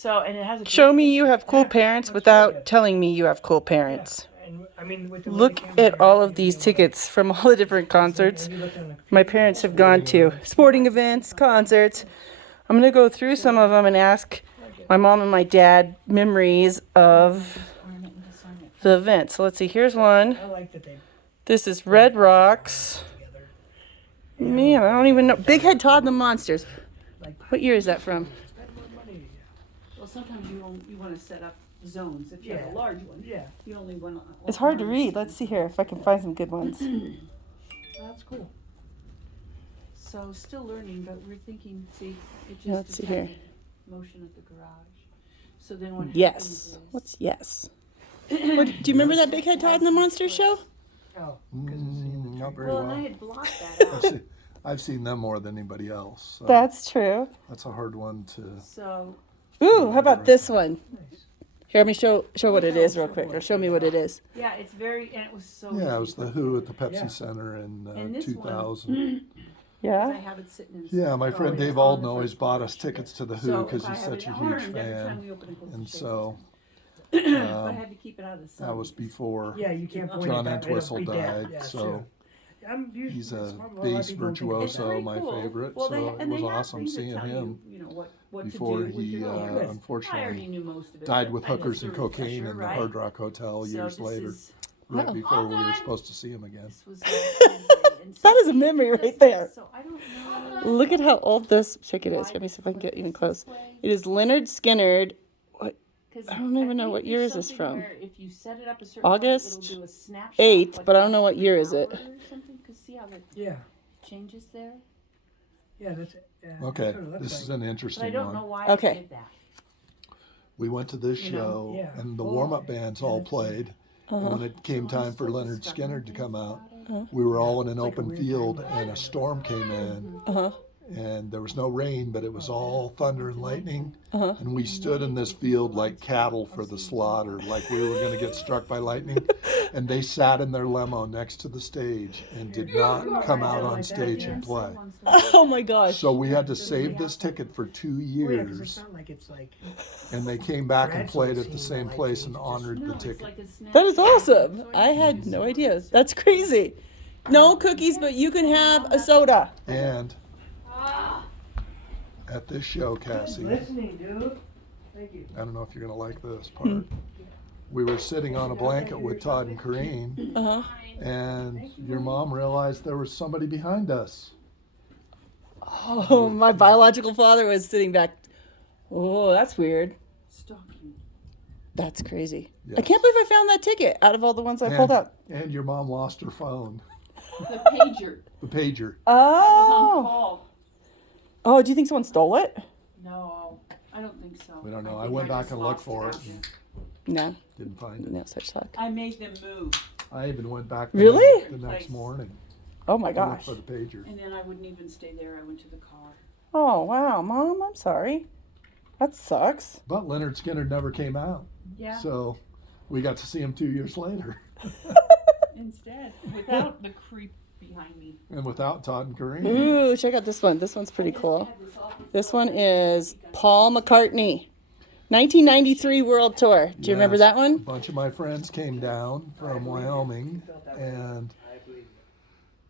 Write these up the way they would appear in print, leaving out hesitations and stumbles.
So, and it has a Show me you have cool parents without telling me you have cool parents. And I mean, with the Look at all of these tickets from all the different concerts my parents have gone to. Sporting events, concerts. I'm going to go through some of them and ask my mom and my dad memories of the event. So let's see, here's one. I like that they This is Red Rocks. together. Man, I don't even know. Big Head Todd and the Monsters. What year is that from? Spend more money. Well, sometimes you want to set up zones. If you have a Yeah. large one, Yeah, you only want to. It's hard to read. Let's see here if I can find some good ones. that's cool. So still learning, but we're thinking. See, it just Let's see here. detected motion at the garage. So then what happens Yes. is What's yes? What, do you remember that Big Head Todd and the Monsters show? Oh, Not very well, and I well. had blocked that out. I've seen them more than anybody else. So That's true. that's a hard one to. So Ooh, how about this one? nice. Here, let me show what it is real quick, or show me what it is. yeah, it's very, and it was so. Yeah, it easy was the to Who at the Pepsi Yeah. Center in And this one- 2000. I Yeah. have it sitting in. Yeah, my friend oh, Dave it's on Alden the always front bought porch. us tickets to the Who So because if I he's have such it a at huge home, every time fan. we open it, goes to And shake. so But I had to keep it out of the sun. that was before Yeah, you can't point John it out. Entwistle It'll be dead. died. Yeah, So true. I'm usually, he's a it's one of the bass people don't think of It's virtuoso, pretty my cool. favorite. Well, So they, it and was they have awesome things that seeing tell him you know, what before to do with he your good. I already unfortunately knew most of it. died but with I just hookers and a refresher, cocaine in the right? Hard Rock Hotel So years this later, is- right Oh. before we were supposed to see him again. This was and so That is a memory right there. So I don't know. Look at how old this ticket is. Let me see if I can get even close. It is Leonard Skinner. 'Cause I don't even know think what year there's is this something from. where If you set it up a certain way, August it'll do a snapshot, 8th, like but I don't know once what year every is it. hour or something, 'cause see how that Yeah, changes there. yeah, that's Okay, that's what it looks this like. is an But I interesting don't know one. why Okay. I did that. We went to this You know, show, yeah. and the Oh, warm-up bands all yeah. played. And when it came time for Leonard Skinner to come out, we Uh-huh. were all in an like a open weird field, thing. and a storm came in, Uh-huh. and there was no rain, but it was all thunder and lightning. Uh-huh. And we stood in this field like cattle for the slaughter, like we were going to get struck by lightning. And they sat in their limo next to the stage and did not come out on stage and play. Oh my gosh. So we had to save this ticket for 2 Oh, yeah, 'cause it's years, not like it's like. and they came back and played at the same place and honored the ticket. That is awesome. I had no idea. That's crazy. No cookies, but you can have a soda. And at this show, Cassie, Listening, dude. Thank you. I don't know if you're going to like this part. We were sitting on a blanket with Todd and Corrine, Uh-huh. and your mom realized there was somebody behind us. Oh, my biological father was sitting back. Oh, that's weird. Stalking. That's crazy. I Yes. can't believe I found that ticket out of all the ones I pulled out. And your mom lost her phone, The pager the pager. was on Oh. call. Oh, do you think someone stole it? No, I don't think so. We don't know. I think went back just and looked lost for it. after. No, Didn't find it. no such luck. I made them move, I even went back Really? the next morning Oh my to look gosh. for the pager. and then I wouldn't even stay there. I went to the car. Oh wow, Mom, I'm sorry. That sucks. But Leonard Skinner never came out, Yeah. so we got to see him 2 years later, Instead, without the creep behind me. and without Todd and Corrine. Ooh, check out this one. This one's pretty cool. This one is Paul McCartney, 1993 World Tour. Do you remember Yes. that A one? bunch of my friends came down from Wyoming, and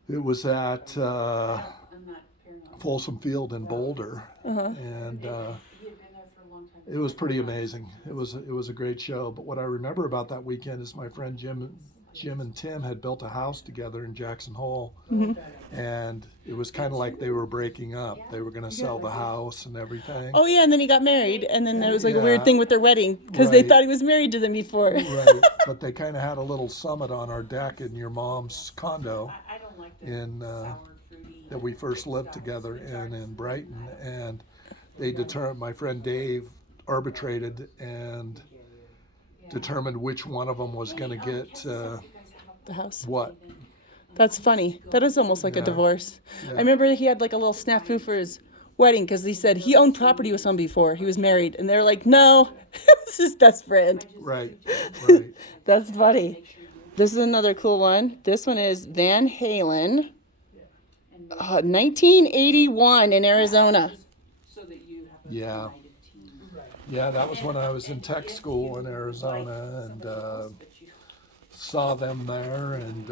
it was at I'm not paranoid. Folsom Field in Boulder, Uh-huh. and He had been there for a long time. it was pretty amazing. It was a great show. But what I remember about that weekend is my friend Jim and Tim had built a house together in Jackson Hole, and it was kind of like they were breaking up. They were going to sell the house and everything. Oh yeah, and then he got married, and then there was like a weird Yeah. thing with their wedding because they Right. thought he was married to them before. Right, but they kind of had a little summit on our deck in your mom's condo I don't like the in sour, fruity. that we first lived together in Brighton, and they determined. My friend Dave arbitrated and determined which one of them was going to get The house. what. That's funny. That is almost like a Yeah. divorce. Yeah. I remember he had like a little snafu for his wedding because he said he owned property with someone before he was married, and they're like, no, it was his best friend. Right, right. That's funny. This is another cool one. This one is Van Halen, 1981 in Arizona. So that you have a Yeah. united team. Yeah, that was when I was in tech school in Arizona, and saw them there, and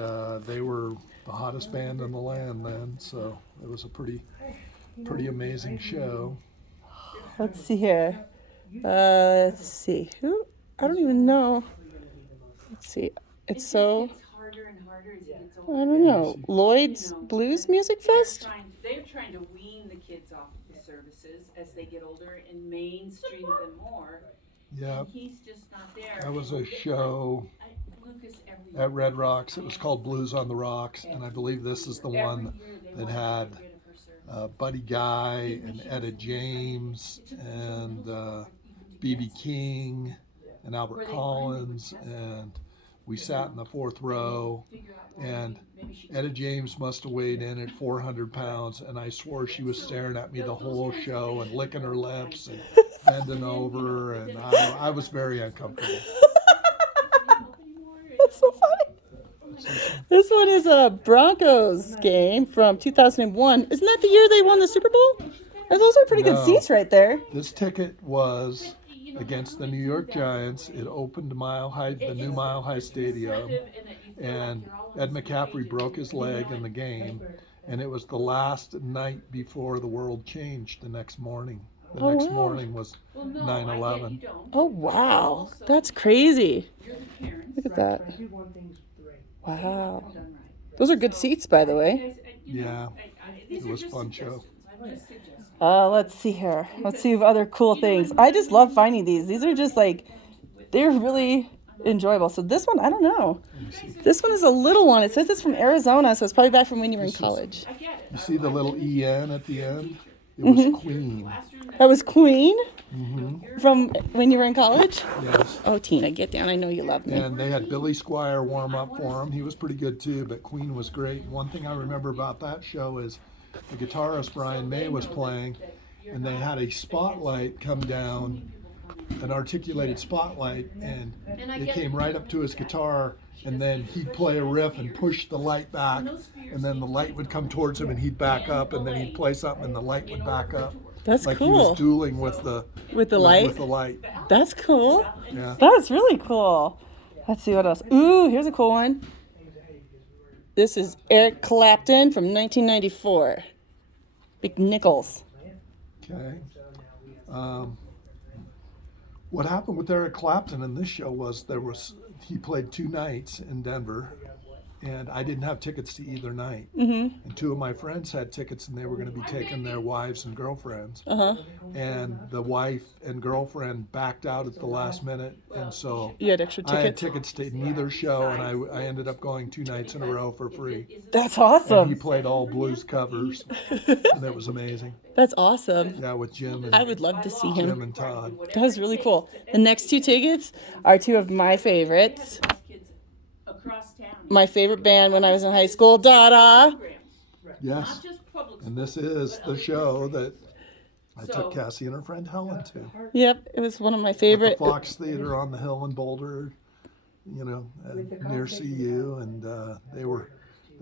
they were the hottest band in the land then. So it was a pretty amazing show. Let's see here. Let's see. Who? I don't even know. Let's see. It's so. I don't know. Lloyd's Blues Music Fest? They're trying to wean the kids off of the services as they get older and mainstream them more. Yeah, And he's just not there. that was a show at Red Rocks. It was called Blues on the Rocks, and I believe this is the one that had Buddy Guy and Etta James and B.B. King and Albert Collins, and we sat in the fourth row, and Etta James must have weighed in at 400 pounds, and I swore she was staring at me the whole show and licking her lips and bending over, and I was very uncomfortable. That's so funny. This one is a Broncos game from 2001. Isn't that the year they won the Super Bowl? And those are pretty good No. seats right there. This ticket was against the New York Giants. It opened the new Mile High Stadium, and Ed McCaffrey broke his leg in the game, and it was the last night before the world changed the next morning. The Oh, next wow. morning was 9/11. Oh, wow. That's crazy. Look at that. I do one thing right. Wow. Those are good seats, by the way. Yeah, it was a fun show. Let's see here. Let's see other cool things. I just love finding these. These are just like, they're really enjoyable. So this one, I don't know. This one is a little one. It says it's from Arizona, so it's probably back from when you were in college. You see the little EN at the end? It was Queen. That was Queen Hmm. from when you were in college? Yes. Oh, Tina, get down. I know you love me. And they had Billy Squier warm up for him. He was pretty good too, but Queen was great. One thing I remember about that show is the guitarist Brian May was playing, and they had a spotlight come down, an articulated spotlight, and it came right up to his guitar, and then he'd play a riff and push the light back, and then the light would come towards him and he'd back up, and then he'd play something and the light would back up. That's Like he cool. was dueling with the light? With the light. That's cool. Yeah. That's really cool. Let's see what else. Ooh, here's a cool one. This is Eric Clapton from 1994. Big Nickels. Okay. What happened with Eric Clapton in this show was he played 2 nights in Denver, and I didn't have tickets to either night. Mm-hmm. And 2 of my friends had tickets, and they were going to be taking their wives and girlfriends. Uh-huh. And the wife and girlfriend backed out at the last minute, and so You had extra I had tickets? tickets to neither show, and I ended up going 2 nights in a row for free. That's And he awesome. played all blues covers, and it was amazing. That's awesome. Yeah, with Jim I and would love to see Jim him. and Todd. That was really cool. The next 2 tickets are 2 of my favorites. My favorite band when I was in high school, Dada. Yes, and this is the show that I took Cassie and her friend Helen to. Yep, it was one of my At the favorite. Fox Theater on the hill in Boulder, near CU, and they were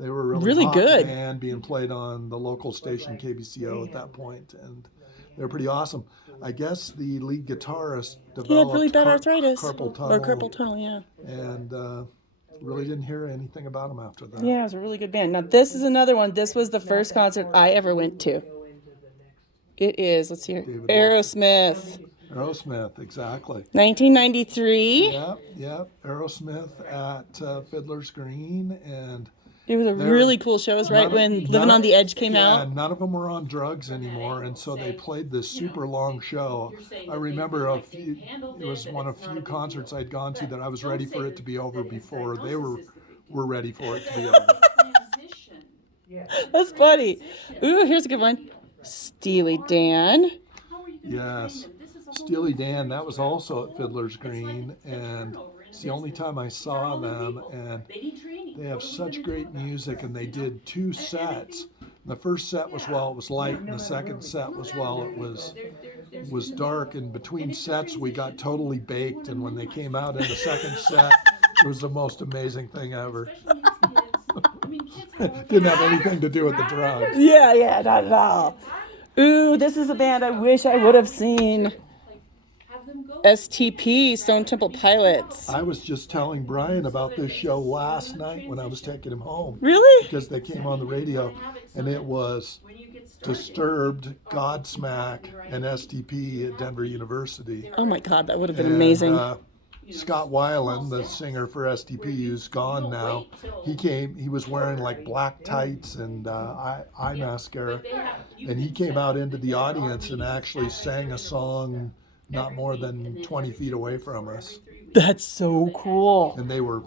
a really hot good. band being played on the local station KBCO at that point, and they were pretty awesome. I guess the lead guitarist developed He had really bad arthritis. carpal tunnel, Or carpal tunnel, yeah. and really didn't hear anything about him after that. Yeah, it was a really good band. Now, this is another one. This was the first concert I ever went to. It is, let's see here, David Aerosmith. Aerosmith, exactly. 1993. Yep. Aerosmith at Fiddler's Green, and It was a really cool show. It was right when Living on the Edge came out. none of them were on drugs anymore, and so they played this super long show. I remember it was one of few concerts I'd gone to that I was ready for it to be over before they were ready for it to be over. That's funny. Ooh, here's a good one. Steely Dan. Yes, Steely Dan, that was also at Fiddler's Green, and it's the only time I saw them, and they have such great music, and they did 2 sets. The first set was while it was light, and the second set was while it was dark, and between sets we got totally baked, and when they came out in the second set, it was the most amazing thing ever. Didn't have anything to do with the drugs. Yeah, not at all. Ooh, this is a band I wish I would have seen. STP, Stone Temple Pilots. I was just telling Brian about this show last night when I was taking him home Really? because they came on the radio, and it was Disturbed, Godsmack, and STP at Denver University. Oh my God, that would have been And, amazing. Scott Weiland, the singer for STP, who's gone now, he was wearing like black tights and eye mascara, and he came out into the audience and actually sang a song not more than 20 feet away from us, That's so cool. and they were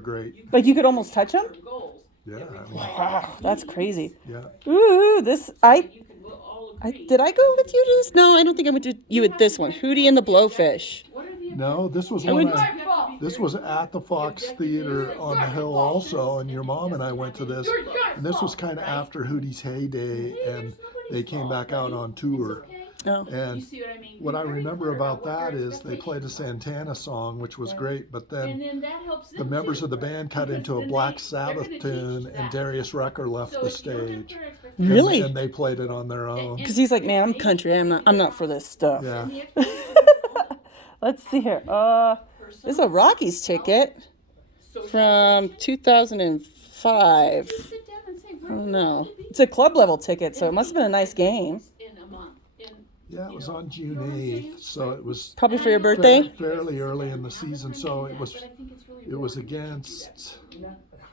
great. Like you could almost touch them? Yeah, I mean, Wow, that's crazy. yeah. Ooh, did I go with you to this? No, I don't think I went to you with this one. Hootie and the Blowfish. No, this was this was at the Fox Theater on the Hill also, and your mom and I went to this. And this was kind of after Hootie's heyday, and they came back out on tour. Oh. And what I remember about that is they played a Santana song, which was great, but then the members of the band cut into a Black Sabbath tune, and Darius Rucker left the stage. Really? And they played it on their own. Because he's like, man, I'm country. I'm not for this stuff. Yeah. Let's see here. This is a Rockies ticket from 2005. Oh no, it's a club level ticket, so it must have been a nice game. Yeah, it was on June 8th, so it was Probably for your birthday. fairly early in the season. So it was against.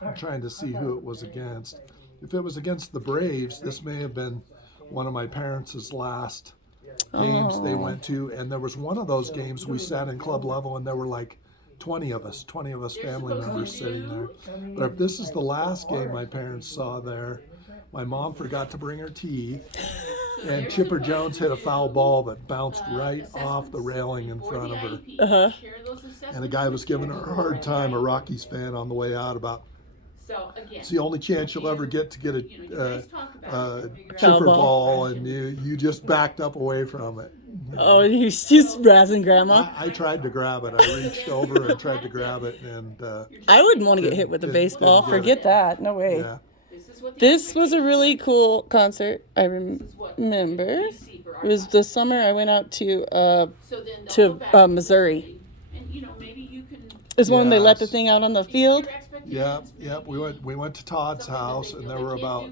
I'm trying to see who it was against. If it was against the Braves, this may have been one of my parents' last games they went to, and there was one of those games we sat in club level, and there were like 20 of us family members sitting there. But if this is the last game my parents saw there, my mom forgot to bring her teeth, and Chipper Jones hit a foul ball that bounced right off the railing in front of her. Uh-huh. And a guy was giving her a hard time, a Rockies fan, on the way out about, it's the only chance you'll ever get to get a chipper ball, and you just backed up away from it. Oh, he's just razzing grandma. I tried to grab it. I reached over and tried to grab it, and I wouldn't want to get hit with a baseball. didn't get Forget that. No way. yeah. This was a really cool concert. I remember. It was the summer I went out to Missouri. It was when they let the thing out on the field. Yep. We went to Todd's house, and there were about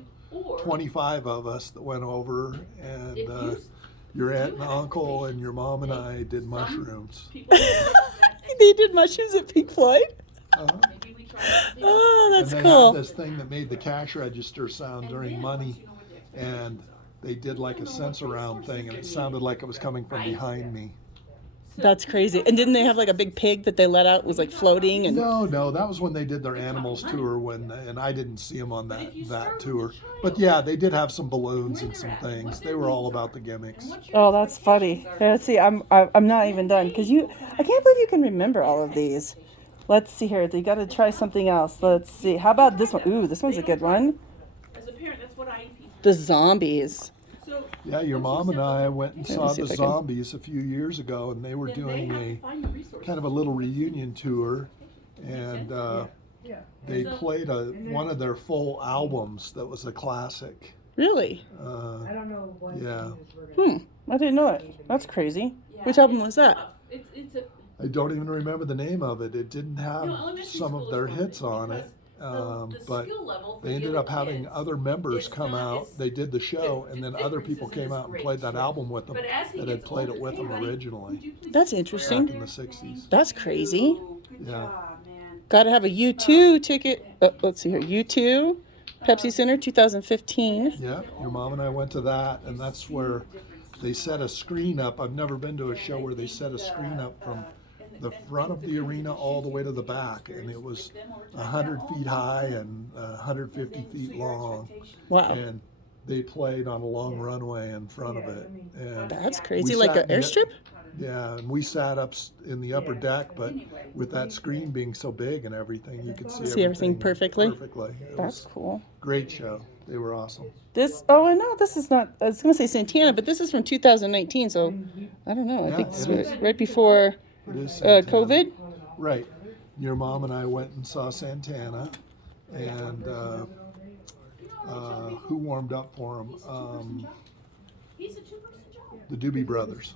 25 of us that went over, and your aunt and uncle and your mom and I did mushrooms. They did mushrooms at Pink Floyd. Oh, that's and they cool. had this thing that made the cash register sound during money, and they did like a sense around thing, and it sounded like it was coming from behind me. That's crazy. And didn't they have like a big pig that they let out? It was like floating and. No, that was when they did their animals tour, and I didn't see them on that tour. But yeah, they did have some balloons and some things. They were all about the gimmicks. Oh, that's funny. Let's see. I'm not even done because I can't believe you can remember all of these. Let's see here. You got to try something else. Let's see. How about this one? Ooh, this one's a good one. The Zombies. Yeah, your mom and I went and saw the Zombies a few years ago, and they were doing a kind of a little reunion tour, and they played one of their full albums that was a classic. Really? I don't know what. Yeah. I didn't know it. That's crazy. Which album was that? I don't even remember the name of it. It didn't have some of their hits on it. But they ended up having other members come out. They did the show, and then other people came out and played that album with them that had played it with them originally. That's interesting. Back in the 60s. That's crazy. Yeah. Got to have a U2 ticket. Let's see here. U2, Pepsi Center, 2015. Yeah, your mom and I went to that, and that's where they set a screen up. I've never been to a show where they set a screen up from the front of the arena all the way to the back, and it was 100 feet high and 150 feet long. Wow. And they played on a long runway in front of it. And That's crazy. we Like sat an in the- airstrip? Yeah, and we sat up in the upper deck, but with that screen being so big and everything, you could see everything perfectly? It That's was cool. a great show. They were awesome. I know this is not, I was going to say Santana, but this is from 2019, so I don't know. I Yeah, think this it was is. right before It is Santana. COVID. Right. Your mom and I went and saw Santana, and who warmed up for him? The Doobie Brothers.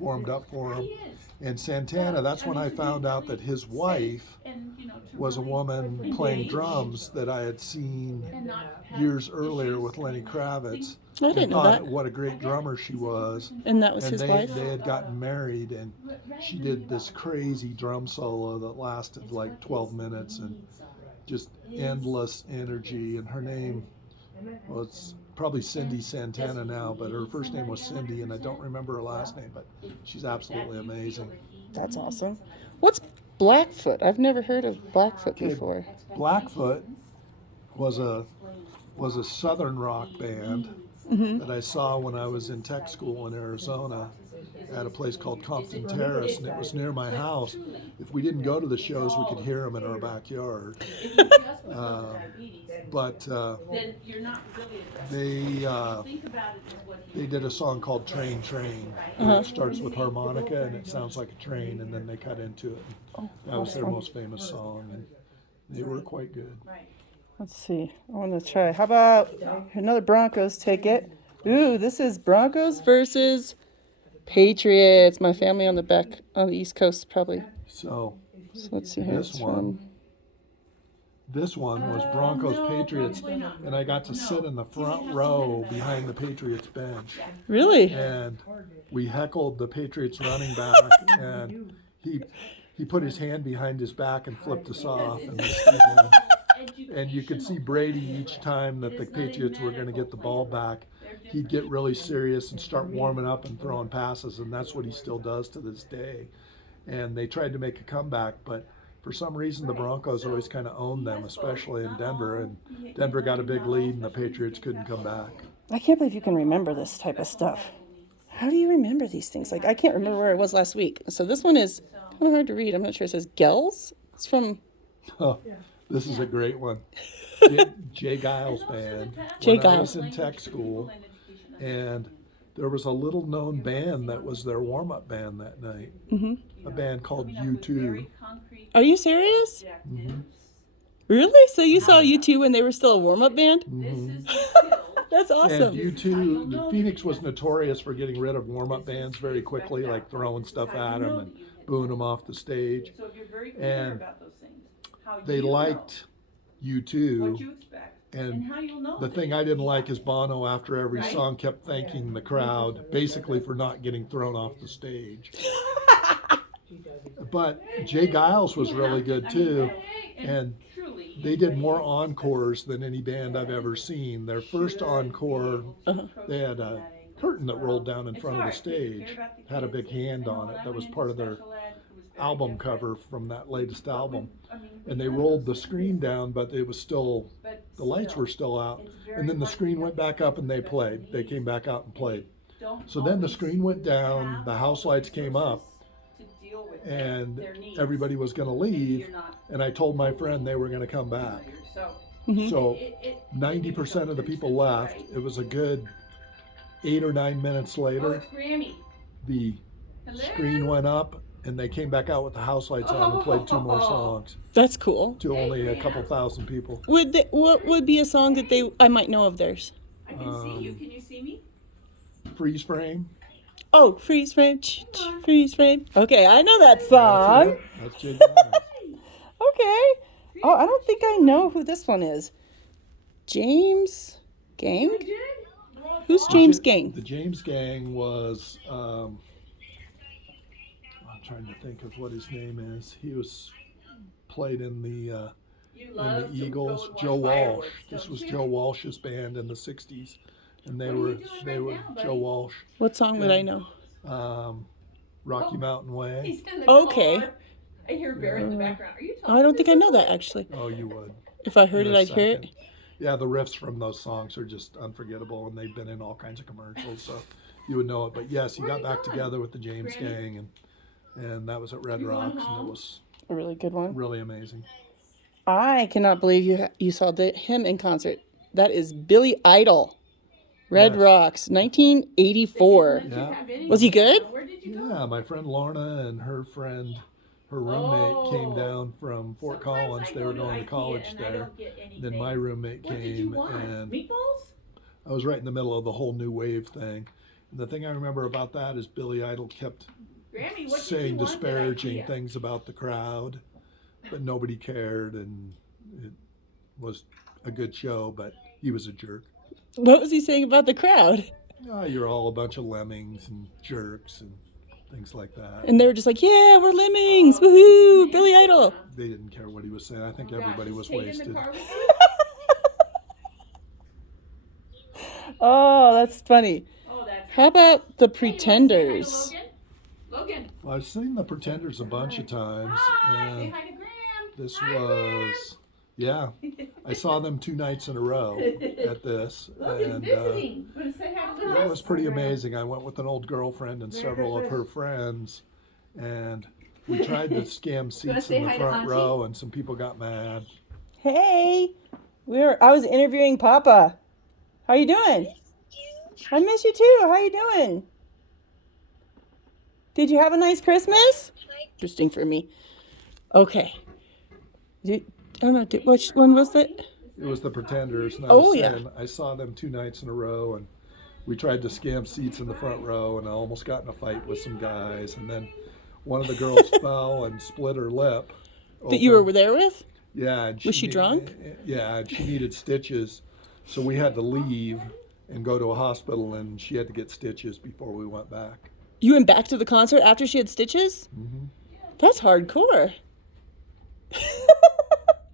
warmed up for him. He is. And Santana, that's when I found out that his wife And, you know, to was a really woman playing engage drums that I had seen and not have years earlier issues. with Lenny I mean, Kravitz. I didn't And know thought that. what a great drummer she was. And that was And his they wife? had gotten married, and she did this crazy drum solo that lasted like 12 minutes and just endless energy. And her name was probably Cindy Santana now, but her first name was Cindy, and I don't remember her last name, but she's absolutely amazing. That's awesome. What's Blackfoot? I've never heard of Blackfoot Okay, before. Blackfoot was a southern rock band Mm-hmm. that I saw when I was in tech school in Arizona at a place called Compton Terrace, and it was near my house. If we didn't go to the shows, we could hear them in our backyard. But Then you're not really addressing. they Think about it as what he they did a song called Train Train. Uh-huh. It starts with harmonica and it sounds like a train, and then they cut into it. That was their most famous song, and they were quite good. Right. Let's see. I want to try. How about another Broncos ticket? Ooh, this is Broncos versus Patriots. My family on the East Coast probably. So So let's see who This it's one. from. this one was Broncos Patriots, and I got to sit in the front row behind the Patriots bench. Really? And we heckled the Patriots running back, and he put his hand behind his back and flipped us off. And you could see Brady each time that the Patriots were going to get the ball back, he'd get really serious and start warming up and throwing passes, and that's what he still does to this day. And they tried to make a comeback, but for some reason the Broncos always kind of owned them, especially in Denver, and Denver got a big lead and the Patriots couldn't come back. I can't believe you can remember this type of stuff. How do you remember these things? Like, I can't remember where I was last week. So this one is kind of hard to read. I'm not sure. It says Gels. It's from Oh, this is a great one. Jay Giles Band. Jay When I was Giles. in tech school, and there was a little known band that was their warm-up band that night. Mm-hmm. A band called U2. Are you serious? Mhm. Really? So you saw U2 when they were still a warm-up band? Mhm. That's awesome. And U2, the Phoenix was notorious for getting rid of warm-up bands very quickly, like throwing stuff at them and booing them off the stage. So if you're very clear And about those things, how they you know liked what U2. you expect And and how you'll know the that thing I didn't like is Bono, after every Right. song, kept thanking the crowd, basically for not getting thrown off the stage. But Jay Giles was really good too, and truly, they did more encores than any band I've ever seen. Their first encore, Uh-huh. they had a curtain that rolled down in front of the stage, had a big hand on it. That was part of their album cover from that latest album. And they rolled the screen down, but it was still, the lights were still out. And then the screen went back up and they played. They came back out and played. So then the screen went down, the house lights came up, and everybody was going to leave. And I told my friend they were going to come back. Mhm. So 90% of the people left. It was a good 8 or 9 minutes later, the screen went up and they came back out with the house lights on and played 2 more songs That's cool. to only a couple thousand people. What would be a song that I might know of theirs? I can see you. Can you see me? Freeze Frame. Oh, freeze frame, freeze frame. Okay, I know that song. That's Jay Giles. Okay. Oh, I don't think I know who this one is. James Gang? Who's James Gang? The James Gang was, I'm trying to think of what his name is. He was played in the Eagles. Joe Walsh. This was Joe Walsh's band in the '60s, and they were Joe Walsh. What song would I know? Rocky Mountain Way. He's in the Okay. car. I hear Barry in the background. Are you talking? I don't think I know that actually. Oh, you would. If I heard In it, a I'd hear it. second. Yeah, the riffs from those songs are just unforgettable, and they've been in all kinds of commercials, so you would know it. But yes, he got back together with the James Gang, and that was at Red Rocks, and it was A really good one. really amazing. I cannot believe you saw him in concert. That is Billy Idol. Red Yes. Rocks, 1984. Yeah. Was he good? Where did you go? Yeah, my friend Lorna and her friend, her roommate came down from Fort Collins. They were going to college there. Then my roommate What did you came, want? and Meatballs? I was right in the middle of the whole new wave thing. The thing I remember about that is Billy Idol kept Grammy, what did saying you want that disparaging idea? things about the crowd, but nobody cared, and it was a good show, but he was a jerk. What was he saying about the crowd? Oh, you're all a bunch of lemmings and jerks and things like that. And they were just like, yeah, we're lemmings, woohoo, Billy Idol. They didn't care what he was saying. I think Oh, gosh, everybody is was Tate in the wasted. car with you? Oh, that's funny. Oh, that's. How about the Hey, you wanna say hi to Pretenders? Logan? Logan. Well, I've seen the Pretenders a bunch of times, Hi, say and hi to Graham. this Hi, Graham. was, yeah, I saw them 2 nights in a row at this, Logan's and visiting. Wanna say hi to Lucas? it was pretty amazing. I went with an old girlfriend and several of her friends, and we tried to scam seats say in the hi to front Auntie? row, and some people got mad. Hey, I was interviewing Papa. How you doing? I miss you too. How you doing? Did you have a nice Christmas? Interesting for me. Okay. I don't know. Which one was it? It was the Pretenders, and I Oh, was yeah. saying I saw them 2 nights in a row, and we tried to scam seats in the front row, and I almost got in a fight with some guys, and then one of the girls fell and split her lip. That you were open. there with? Yeah. And Was she drunk? Yeah, and she needed stitches, so we had to leave and go to a hospital, and she had to get stitches before we went back. You went back to the concert after she had stitches? Hmm. That's hardcore.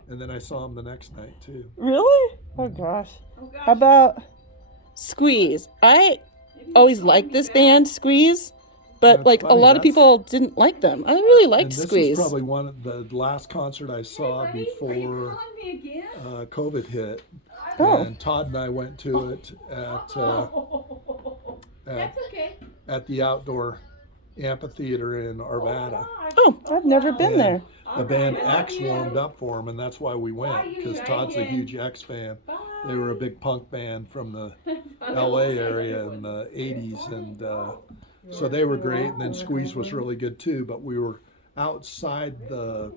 And then I saw them the next night too. Really? Oh gosh. Oh, gosh. How about Squeeze? I always liked this band, Squeeze, but That's like a funny, lot of that's- people didn't like them. I really And liked this Squeeze. is probably one of the last concert I saw Buddy, are you before calling me again? COVID hit. Oh. And Todd and I went to it Oh, at, that's okay. at the outdoor amphitheater in Arvada. Oh, I've never been And there. The band X warmed up for him, and that's why we went, because Todd's a huge X fan. They were a big punk band from the LA area in the 80s, and so they were great. And then Squeeze was really good too, but we were outside the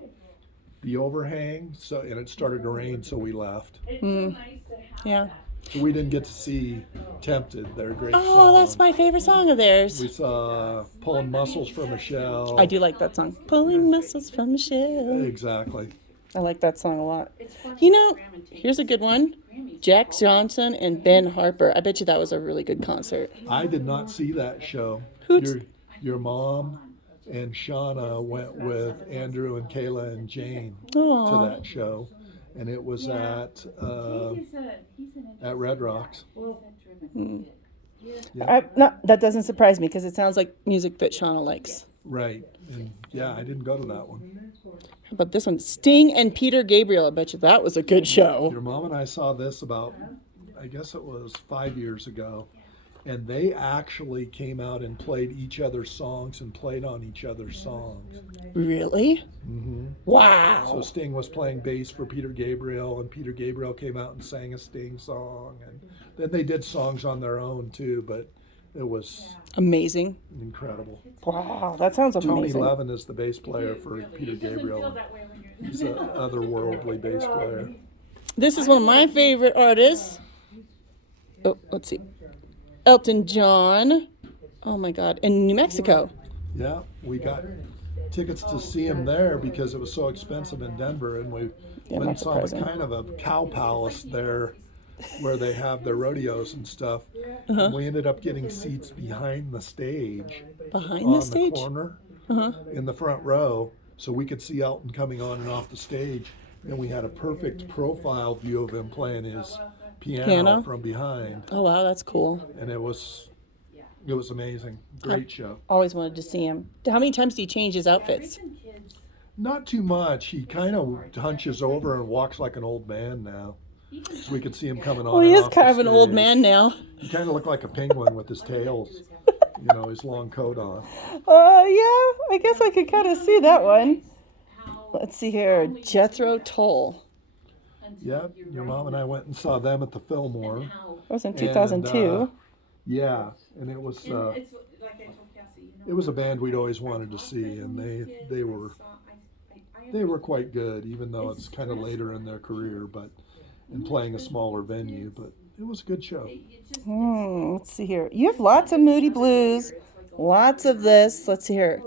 overhang, so and it started to rain, so we left. It's so Mm. nice to have Yeah. that. So we didn't get to see Tempted, their great song. Oh, that's my favorite song of We theirs. saw Pulling Muscles from Michelle. I do like that song. Pulling muscles from Michelle. Exactly. I like that song a lot. It's funny You know, Graham and Tate. here's a good one. Grammys. Jack Johnson and Ben Harper. I bet you that was a really good concert. I did not see that show. Who's- Your mom and Shauna went with Andrew and Kayla and Jane to Aw. that show, and it was at Tate is he's an at Red Rocks. Mm. Yeah, That doesn't surprise me because it sounds like music that Shauna likes. right. And yeah, I didn't go to that one. How about this one? Sting and Peter Gabriel. I bet you that was a good show. Your mom and I saw this about, I guess it was 5 years ago, and they actually came out and played each other's songs and played on each other's songs. Really? Hmm. So Wow. Sting was playing bass for Peter Gabriel, and Peter Gabriel came out and sang a Sting song, and then they did songs on their own too, but it was Amazing. incredible. Wow, that sounds Tony amazing. Levin is the bass player for Really, Peter it doesn't feel Gabriel. that way when you're He's an otherworldly bass player. This is one of my favorite artists. Oh, let's see. Elton John. Oh my God. In New Mexico. Yeah, we got tickets to see him there because it was so expensive in Denver, and we Yeah, went not and saw the surprising. kind of a cow palace there where they have their rodeos and stuff. Uh-huh. And we ended up getting seats behind the stage, Behind on the stage. corner Uh-huh. in the front row, so we could see Elton coming on and off the stage. And we had a perfect profile view of him playing his piano. From behind, Oh wow, that's cool. and it was amazing. Great show. Always wanted to see him. How many times did he change his outfits? Recent kids, Not too much. He kind of hunches over and walks like an old man now. So we could see him coming on. Well, he and is off kind the of an old stage. man now. He kind of looked like a penguin with his tails, his long coat on. Yeah, I guess I could kind of see that one. how Let's see here. Jethro Tull. Yep, your mom and I went and saw them at the Fillmore. how That was in And, 2002. Yeah, and it was it's like I told Cassie, it was a band we'd always wanted to see, and they were quite good, even though it's kind of later in their career, but and playing a smaller venue, but it was a good show. Let's see here. You have lots of Moody Blues, lots of this. Let's see here.